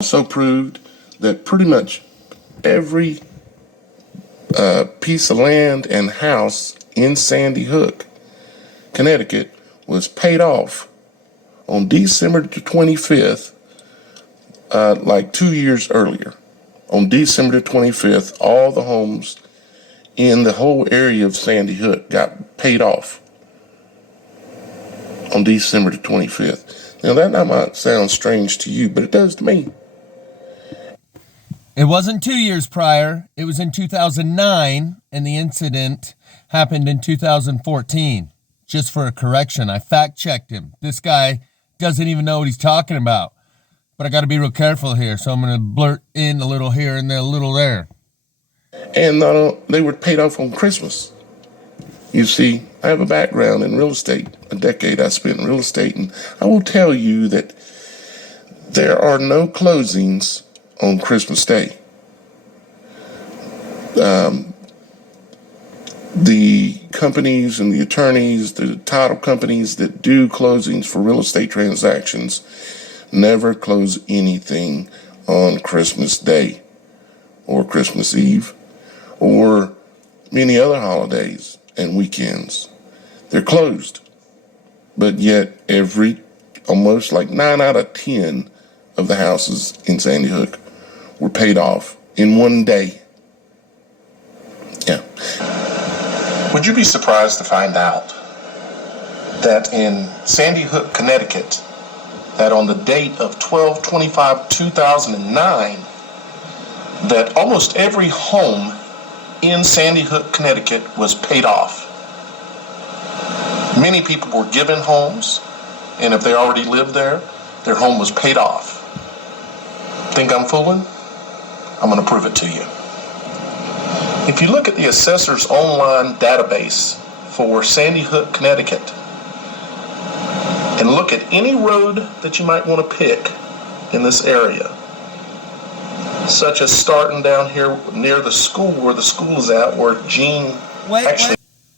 Also proved that pretty much every piece of land and house in Sandy Hook, Connecticut, was paid off on December the 25th, like 2 years earlier. On December the 25th, all the homes in the whole area of Sandy Hook got paid off on December the 25th. Now, that might sound strange to you, but it does to me. It wasn't 2 years prior. It was in 2009, and the incident happened in 2014. Just for a correction, I fact-checked him. This guy doesn't even know what he's talking about. But I got to be real careful here, so I'm going to blurt in a little here and there, a little there. And they were paid off on Christmas. You see, I have a background in real estate. A decade I spent in real estate, and I will tell you that there are no closings on Christmas Day. The companies and the attorneys, the title companies that do closings for real estate transactions never close anything on Christmas Day or Christmas Eve or many other holidays and weekends. They're closed. But yet almost like 9 out of 10 of the houses in Sandy Hook were paid off in one day. Yeah. Would you be surprised to find out that in Sandy Hook, Connecticut, that on the date of 12/25/2009, that almost every home in Sandy Hook, Connecticut was paid off? Many people were given homes, and if they already lived there, their home was paid off. Think I'm fooling? I'm going to prove it to you. If you look at the assessor's online database for Sandy Hook, Connecticut, and look at any road that you might want to pick in this area, such as starting down here near the school, where the school is at, where Gene actually...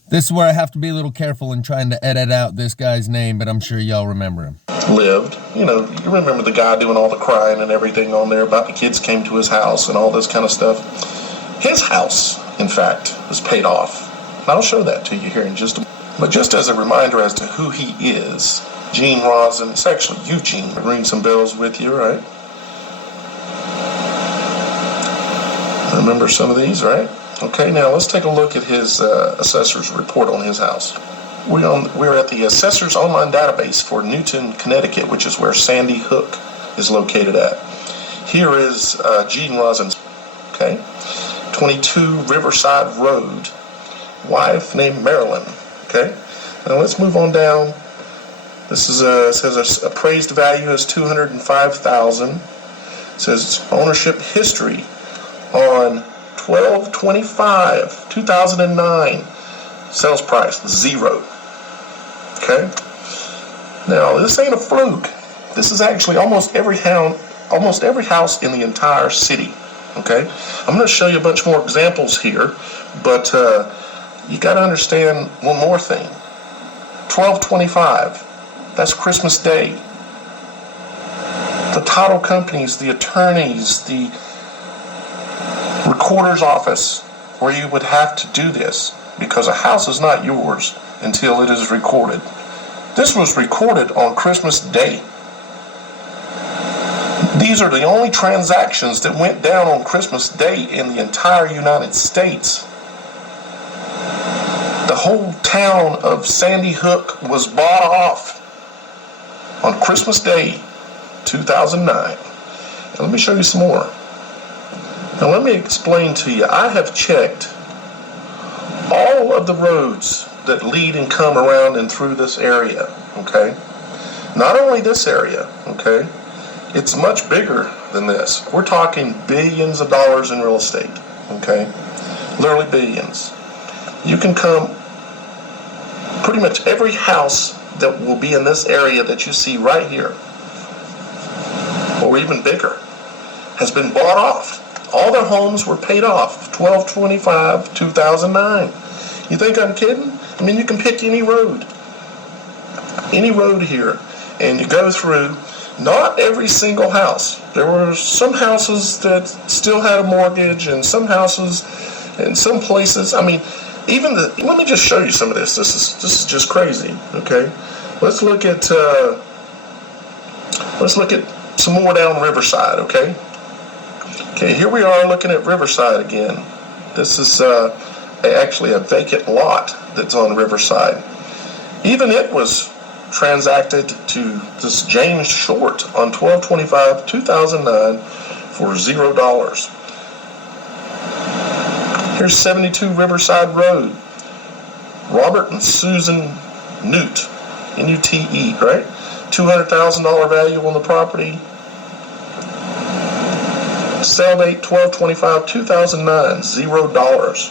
This is where I have to be a little careful in trying to edit out this guy's name, but I'm sure y'all remember him. Lived. You know, you remember the guy doing all the crying and everything on there about the kids came to his house and all this kind of stuff. His house, in fact, was paid off. And I'll show that to you here in just a moment. But just as a reminder as to who he is, Gene Rosin, it's actually Eugene. Ring some bells with you, right? Remember some of these, right? Okay, now let's take a look at his assessor's report on his house. We're at the assessor's online database for Newton, Connecticut, which is where Sandy Hook is located at. Here is Gene Rosin's, okay, 22 Riverside Road, wife named Marilyn, okay. Now let's move on down. This is says appraised value is $205,000. Says ownership history on 12/25/2009. Sales price, 0. Okay? Now, this ain't a fluke. This is actually almost every house in the entire city. Okay? I'm going to show you a bunch more examples here, but you got to understand one more thing. 12/25, that's Christmas Day. The title companies, the attorneys, the recorder's office, where you would have to do this, because a house is not yours until it is recorded. This was recorded on Christmas Day. These are the only transactions that went down on Christmas Day in the entire United States. The whole town of Sandy Hook was bought off on Christmas Day, 2009. Now, let me show you some more. Now let me explain to you, I have checked all of the roads that lead and come around and through this area, okay? Not only this area, okay? It's much bigger than this. We're talking billions of dollars in real estate, okay? Literally billions. You can come, pretty much every house that will be in this area that you see right here, or even bigger, has been bought off. All their homes were paid off 12/25/2009. You think I'm kidding? I mean, you can pick any road here, and you go through. Not every single house. There were some houses that still had a mortgage, and some houses, in some places. I mean, let me just show you some of this. This is just crazy. Okay, let's look at some more down Riverside. Okay, here we are looking at Riverside again. This is actually a vacant lot that's on Riverside. Even it was transacted to this James Short on 12/25/2009 for $0. Here's 72 Riverside Road. Robert and Susan Newt, N-U-T-E, right? $200,000 value on the property. Sale date 12/25/2009, $0.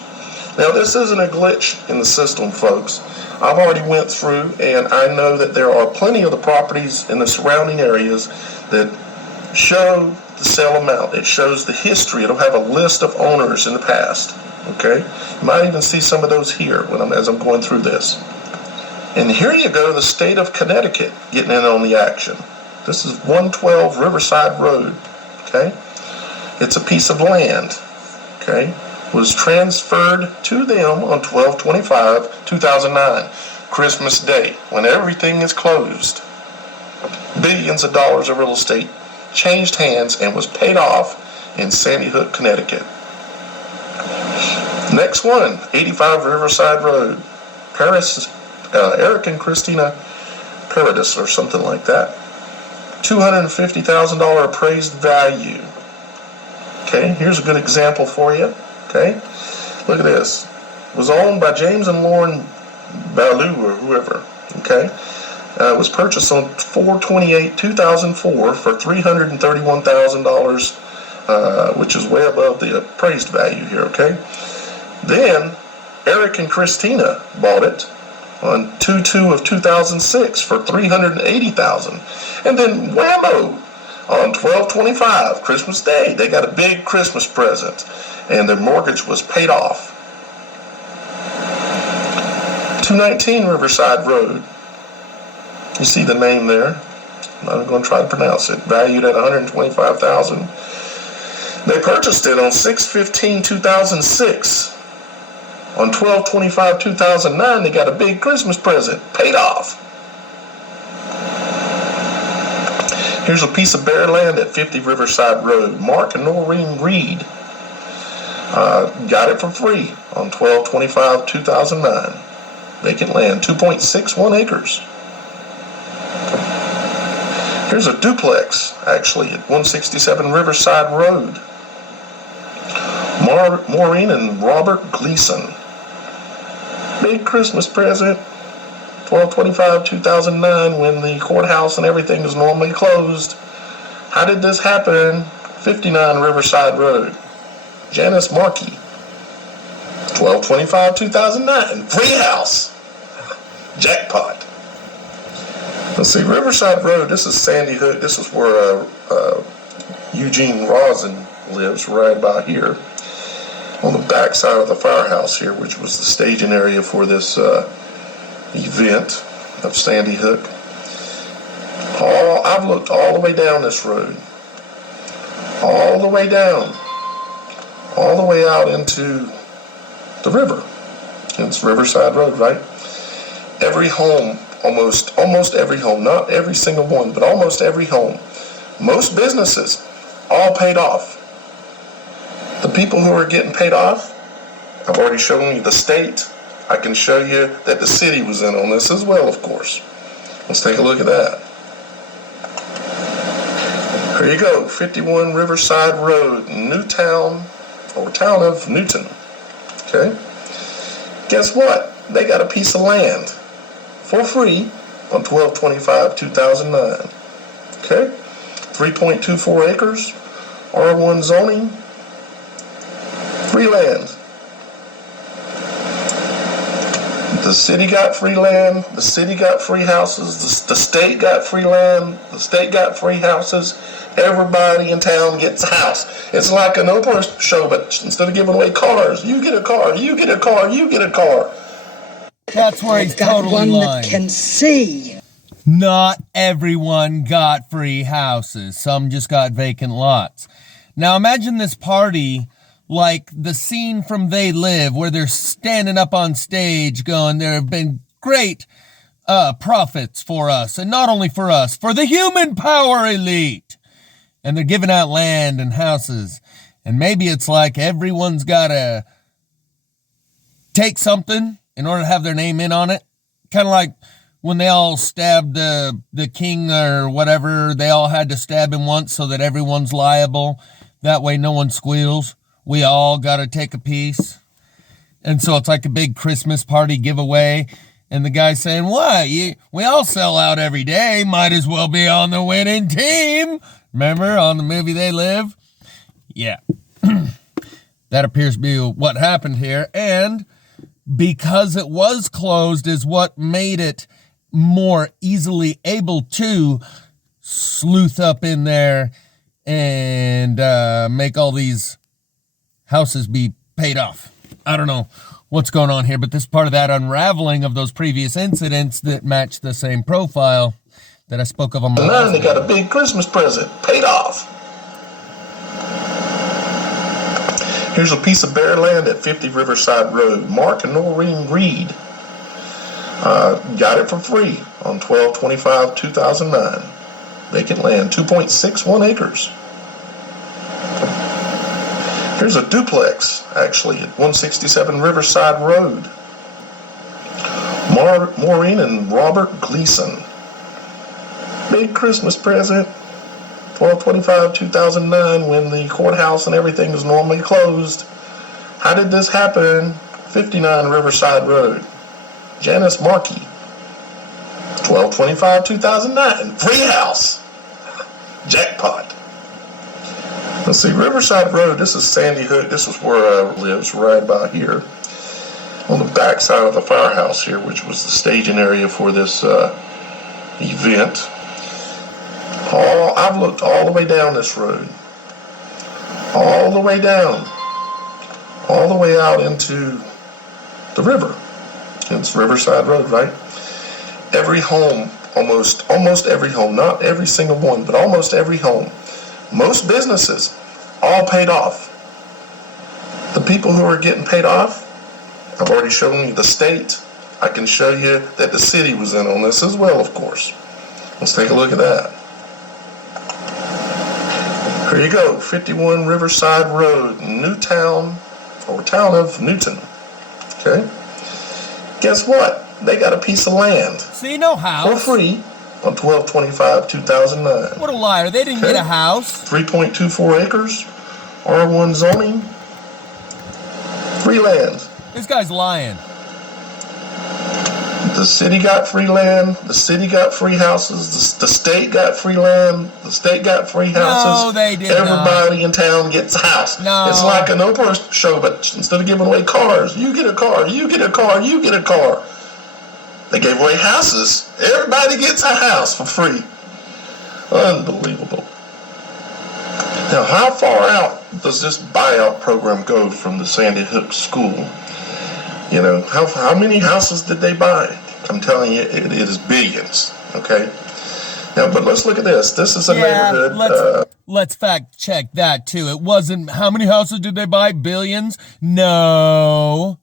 Now this isn't a glitch in the system, folks. I've already went through, and I know that there are plenty of the properties in the surrounding areas that show the sale amount. It shows the history. It'll have a list of owners in the past. Okay, you might even see some of those here as I'm going through this. And here you go, the state of Connecticut getting in on the action. This is 112 Riverside Road. Okay, it's a piece of land. Okay. Was transferred to them on 12/25/2009, Christmas Day, when everything is closed. Billions of dollars of real estate changed hands and was paid off in Sandy Hook, Connecticut. Next one, 85 Riverside Road, Eric and Christina Paradis or something like that. $250,000 appraised value. Okay, here's a good example for you. Okay, look at this. It was owned by James and Lauren Ballou or whoever. Okay, it was purchased on 4/28/2004 for $331,000, which is way above the appraised value here. Okay, then Eric and Christina bought it on 2/2/2006 for $380,000, and then whammo! On 12/25, Christmas Day, they got a big Christmas present, and their mortgage was paid off. 219 Riverside Road. You see the name there. I'm not going to try to pronounce it. Valued at $125,000. They purchased it on 6/15/2006. On 12/25/2009, they got a big Christmas present, paid off. Here's a piece of bare land at 50 Riverside Road. Mark and Noreen Reed got it for free on 12/25/2009. Vacant land, 2.61 acres. Here's a duplex, actually, at 167 Riverside Road. Maureen and Robert Gleason. Big Christmas present, 12/25/2009, when the courthouse and everything is normally closed. How did this happen? 59 Riverside Road. Janice Markey. 12/25/2009. Free house. Jackpot. Let's see, Riverside Road, this is Sandy Hook. This is where Eugene Rosin lives, right about here. On the back side of the firehouse here, which was the staging area for this event of Sandy Hook. I've looked all the way down this road. All the way down. All the way out into the river. It's Riverside Road, right? Every home, almost every home, not every single one, but almost every home. Most businesses, all paid off. The people who are getting paid off, I've already shown you the state. I can show you that the city was in on this as well, of course. Let's take a look at that. Here you go, 51 Riverside Road, Newtown, or town of Newton. Okay? Guess what? They got a piece of land for free on 12/25/2009. Okay? 3.24 acres, R1 zoning, free land. The city got free land, the city got free houses, the state got free land, the state got free houses. Everybody in town gets a house. It's like an Oprah show, but instead of giving away cars, you get a car, you get a car, you get a car. That's where he's got totally one lying. that can see. Not everyone got free houses. Some just got vacant lots. Now imagine this party like the scene from They Live where they're standing up on stage going, there have been great profits for us, and not only for us, for the human power elite. And they're giving out land and houses. And maybe it's like everyone's got to take something in order to have their name in on it. Kind of like when they all stabbed the king or whatever, they all had to stab him once so that everyone's liable. That way no one squeals. We all got to take a piece. And so it's like a big Christmas party giveaway. And the guy's saying, what? We all sell out every day. Might as well be on the winning team. Remember on the movie They Live? Yeah. That appears to be what happened here. And because it was closed is what made it more easily able to sleuth up in there and make all these houses be paid off. I don't know what's going on here, but this is part of that unraveling of those previous incidents that match the same profile that I spoke of on my last They got a big Christmas present paid off. Here's a piece of bare land at 50 Riverside Road. Mark and Noreen Reed got it for free on 12/25/2009. Vacant land, 2.61 acres. Here's a duplex, actually, at 167 Riverside Road. Maureen and Robert Gleason. Big Christmas present, 12/25/2009, when the courthouse and everything is normally closed. How did this happen? 59 Riverside Road. Janice Markey, 12/25/2009, free house. Jackpot. Let's see, Riverside Road, this is Sandy Hook. This is where I lives, right about here. On the back side of the firehouse here, which was the staging area for this event. I've looked all the way down this road. All the way down. All the way out into the river. It's Riverside Road, right? Every home, almost every home, not every single one, but almost every home. Most businesses, all paid off. The people who are getting paid off, I've already shown you the state. I can show you that the city was in on this as well, of course. Let's take a look at that. Here you go, 51 Riverside Road, Newtown, or town of Newton. Okay? Guess what? They got a piece of land. See, no house. For free on 12/25/2009. What a liar. They didn't get a house. 3.24 acres, R1 zoning, free land. This guy's lying. The city got free land. The city got free houses. The state got free land. The state got free houses. No, they did Everybody in town gets a house. No. It's like an Oprah show, but instead of giving away cars, you get a car, you get a car, you get a car. They gave away houses. Everybody gets a house for free. Unbelievable. Now, how far out does this buyout program go from the Sandy Hook school? You know, how many houses did they buy? I'm telling you, it is billions, okay? Now, but let's look at this. This is a neighborhood. Let's fact check that, too. It wasn't, how many houses did they buy? Billions? No.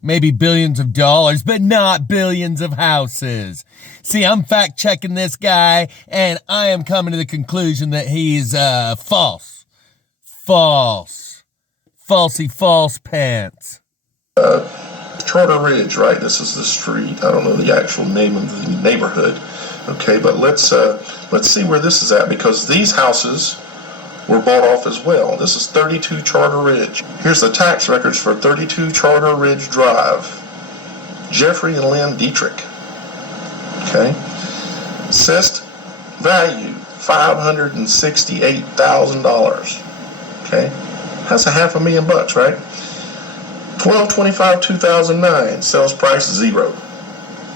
Maybe billions of dollars, but not billions of houses. See, I'm fact checking this guy, and I am coming to the conclusion that he's false. False. Falsy false pants. Charter Ridge, right? This is the street. I don't know the actual name of the neighborhood. Okay, but let's see where this is at, because these houses were bought off as well. This is 32 Charter Ridge. Here's the tax records for 32 Charter Ridge Drive. Jeffrey and Lynn Dietrich. Okay. Assessed value, $568,000. Okay. That's $500,000, right? 12/25/2009. Sales price $0.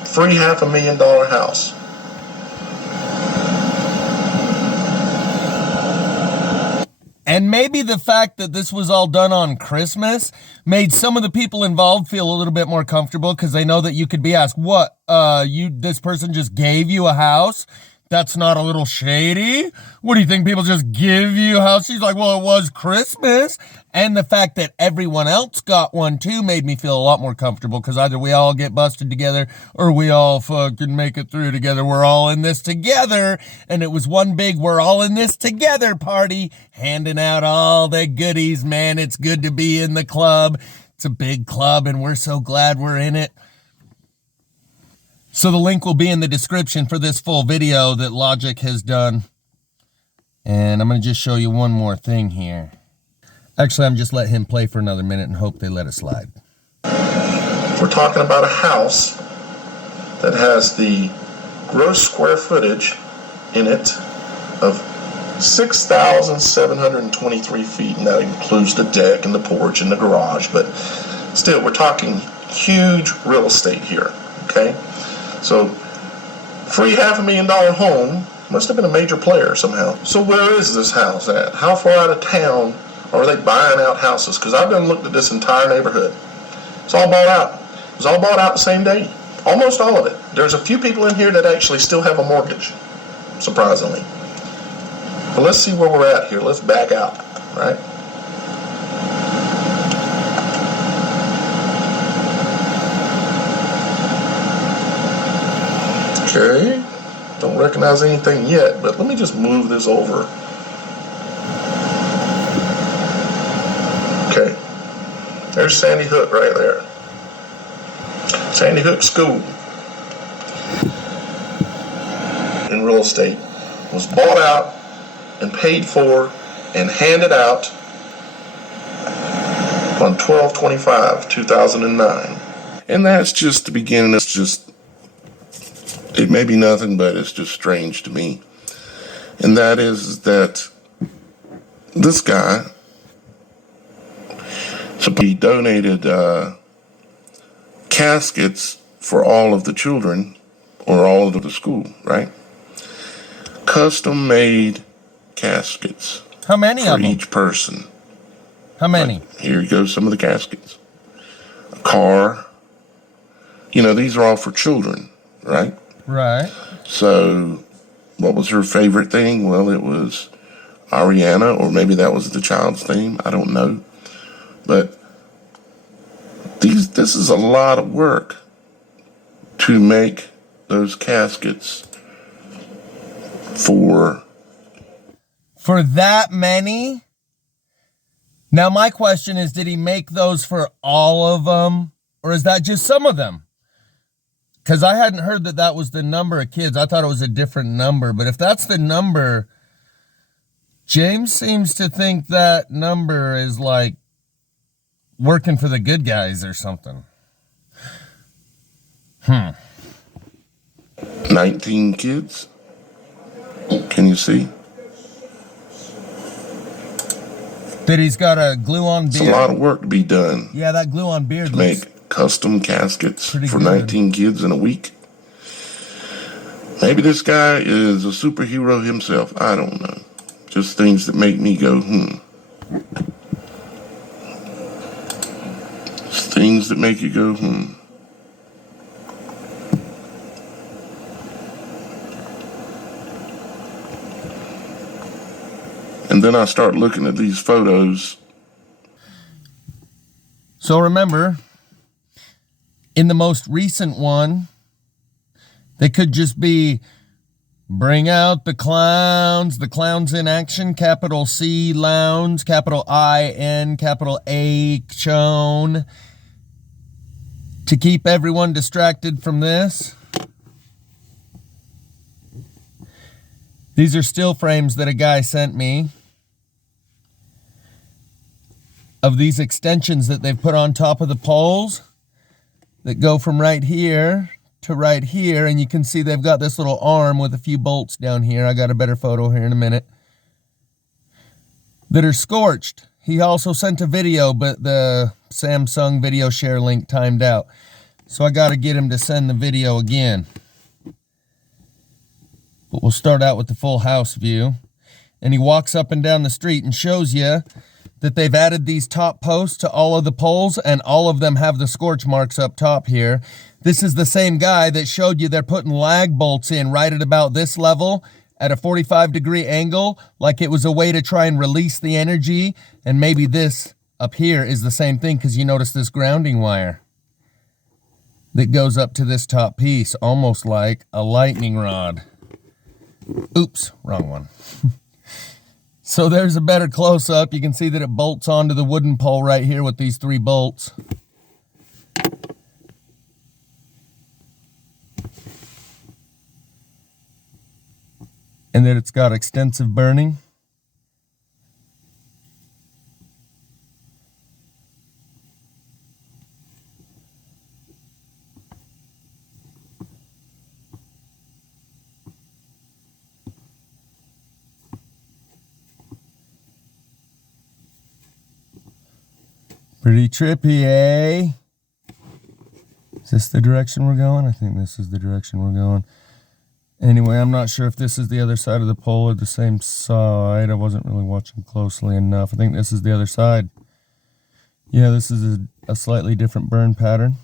Free $500,000 house. And maybe the fact that this was all done on Christmas made some of the people involved feel a little bit more comfortable because they know that you could be asked, what, this person just gave you a house? That's not a little shady? What do you think, people just give you a house? She's like, well, it was Christmas. And the fact that everyone else got one too made me feel a lot more comfortable because either we all get busted together or we all fucking make it through together. We're all in this together. And it was one big we're all in this together party, handing out all the goodies. Man, it's good to be in the club. It's a big club and we're so glad we're in it. So the link will be in the description for this full video that Logic has done. And I'm going to just show you one more thing here. Actually, I'm just let him play for another minute and hope they let it slide. We're talking about a house that has the gross square footage in it of 6,723 feet. And that includes the deck and the porch and the garage. But still, we're talking huge real estate here, okay? So, free $500,000 home must have been a major player somehow. So where is this house at? How far out of town are they buying out houses? Because I've done looked at this entire neighborhood. It's all bought out. It was all bought out the same day. Almost all of it. There's a few people in here that actually still have a mortgage, surprisingly. But let's see where we're at here. Let's back out, right? Okay, don't recognize anything yet, but let me just move this over. Okay, there's Sandy Hook right there. Sandy Hook School in real estate was bought out and paid for and handed out on 12/25/2009. And that's just the beginning. It's just, it may be nothing, but it's just strange to me. And that is that this guy, so he donated caskets for all of the children or all of the school, right? Custom made caskets. How many for of them? each person. How many? Like, here goes some of the caskets. A car. You know, these are all for children, right? Right. So, what was her favorite thing? Well, it was Ariana, or maybe that was the child's name. I don't know. But this is a lot of work to make those caskets for that many? Now, my question is, did he make those for all of them? Or is that just some of them? Because I hadn't heard that that was the number of kids. I thought it was a different number. But if that's the number, James seems to think that number is like working for the good guys or something. 19 kids. Can you see? That he's got a glue-on beard. It's a lot of work to be done. Yeah, that glue-on beard to looks make custom caskets for good. 19 kids in a week. Maybe this guy is a superhero himself. I don't know. Just things that make me go, Just things that make you go, And then I start looking at these photos. So remember, in the most recent one, they could just be bring out the clowns in action, capital C, lounge, capital I-N, capital A, shown, to keep everyone distracted from this. These are still frames that a guy sent me of these extensions that they've put on top of the poles that go from right here to right here. And you can see they've got this little arm with a few bolts down here. I got a better photo here in a minute. That are scorched. He also sent a video, but the Samsung video share link timed out. So I got to get him to send the video again. But we'll start out with the full house view. And he walks up and down the street and shows you that they've added these top posts to all of the poles, and all of them have the scorch marks up top here. This is the same guy that showed you they're putting lag bolts in right at about this level at a 45-degree angle, like it was a way to try and release the energy. And maybe this up here is the same thing, because you notice this grounding wire that goes up to this top piece, almost like a lightning rod. Oops, wrong one. So there's a better close-up. You can see that it bolts onto the wooden pole right here with these 3 bolts. And that it's got extensive burning. Pretty trippy, eh? Is this the direction we're going? I think this is the direction we're going. Anyway, I'm not sure if this is the other side of the pole or the same side. I wasn't really watching closely enough. I think this is the other side. Yeah, this is a slightly different burn pattern.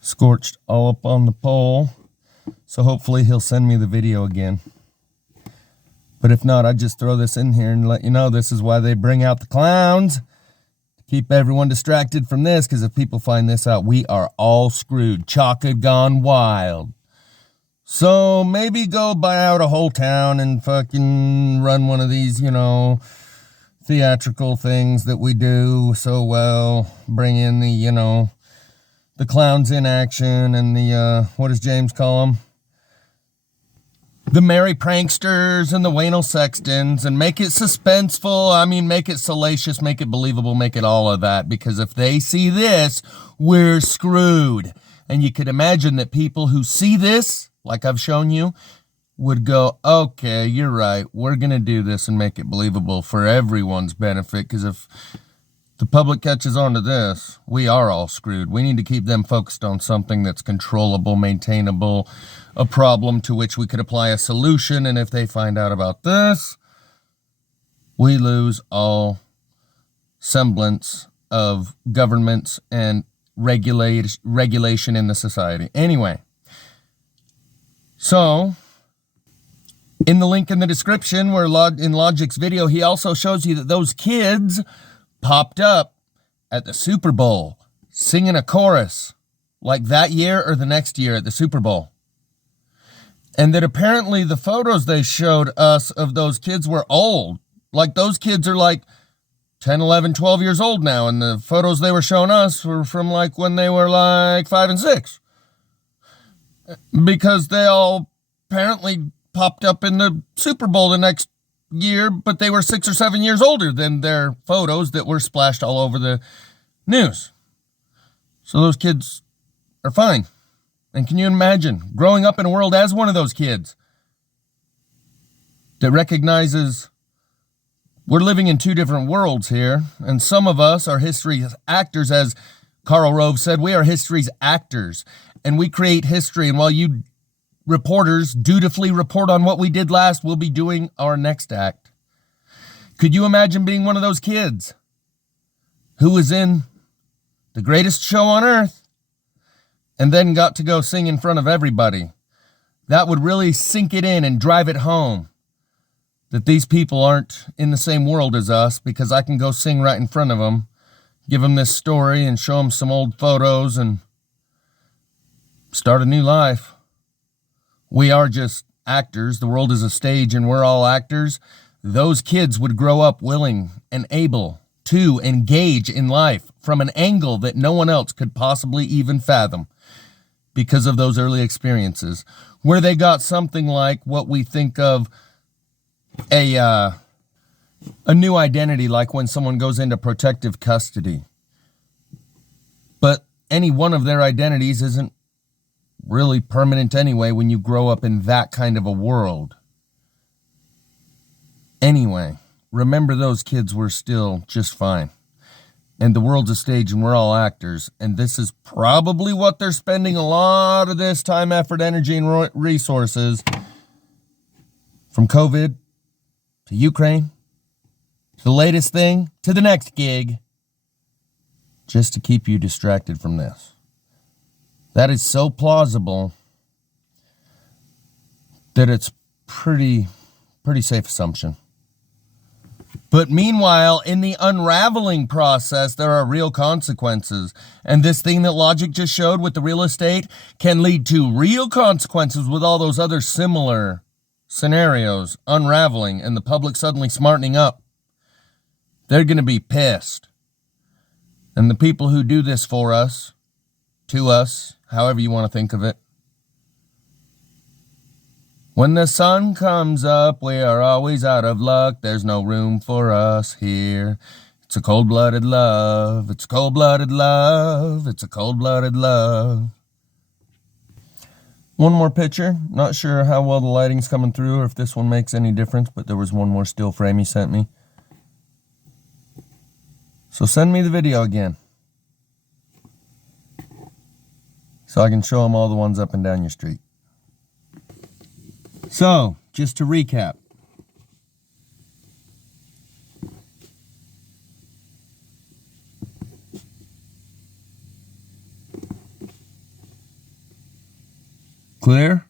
Scorched all up on the pole. So hopefully he'll send me the video again. But if not, I'd just throw this in here and let you know this is why they bring out the clowns. To keep everyone distracted from this, because if people find this out, we are all screwed. Chaka gone wild. So maybe go buy out a whole town and fucking run one of these, you know, theatrical things that we do so well. Bring in the, you know, the clowns in action and the, what does James call them? The merry pranksters and the Waynell Sextons, and make it suspenseful. I mean, make it salacious, make it believable, make it all of that. Because if they see this, we're screwed. And you could imagine that people who see this, like I've shown you, would go, okay, you're right. We're going to do this and make it believable for everyone's benefit. Because if the public catches on to this, we are all screwed. We need to keep them focused on something that's controllable, maintainable, a problem to which we could apply a solution. And if they find out about this, we lose all semblance of governments and regulation in the society. Anyway, so in the link in the description, where in Logic's video, he also shows you that those kids popped up at the Super Bowl singing a chorus, like that year or the next year at the Super Bowl. And that apparently the photos they showed us of those kids were old. Like those kids are like 10, 11, 12 years old now. And the photos they were showing us were from like when they were like 5 and 6. Because they all apparently popped up in the Super Bowl the next year, but they were 6 or 7 years older than their photos that were splashed all over the news. So those kids are fine. And can you imagine growing up in a world as one of those kids that recognizes we're living in 2 different worlds here, and some of us are history's actors, as Karl Rove said. We are history's actors, and we create history, and while you reporters dutifully report on what we did last, we'll be doing our next act. Could you imagine being one of those kids who was in the greatest show on earth and then got to go sing in front of everybody? That would really sink it in and drive it home that these people aren't in the same world as us, because I can go sing right in front of them, give them this story and show them some old photos and start a new life. We are just actors. The world is a stage and we're all actors. Those kids would grow up willing and able to engage in life from an angle that no one else could possibly even fathom, because of those early experiences where they got something like what we think of a new identity, like when someone goes into protective custody. But any one of their identities isn't really permanent anyway when you grow up in that kind of a world. Anyway, remember those kids were still just fine. And the world's a stage and we're all actors. And this is probably what they're spending a lot of this time, effort, energy, and resources, from COVID to Ukraine to the latest thing to the next gig, just to keep you distracted from this. That is so plausible that it's pretty safe assumption. But meanwhile, in the unraveling process, there are real consequences. And this thing that logic just showed with the real estate can lead to real consequences with all those other similar scenarios unraveling and the public suddenly smartening up. They're going to be pissed. And the people who do this for us, to us, however you want to think of it, when the sun comes up, we are always out of luck. There's no room for us here. It's a cold-blooded love. It's a cold-blooded love. It's a cold-blooded love. One more picture. Not sure how well the lighting's coming through or if this one makes any difference, but there was one more still frame he sent me. So send me the video again, so I can show them all the ones up and down your street. So, just to recap. Clear?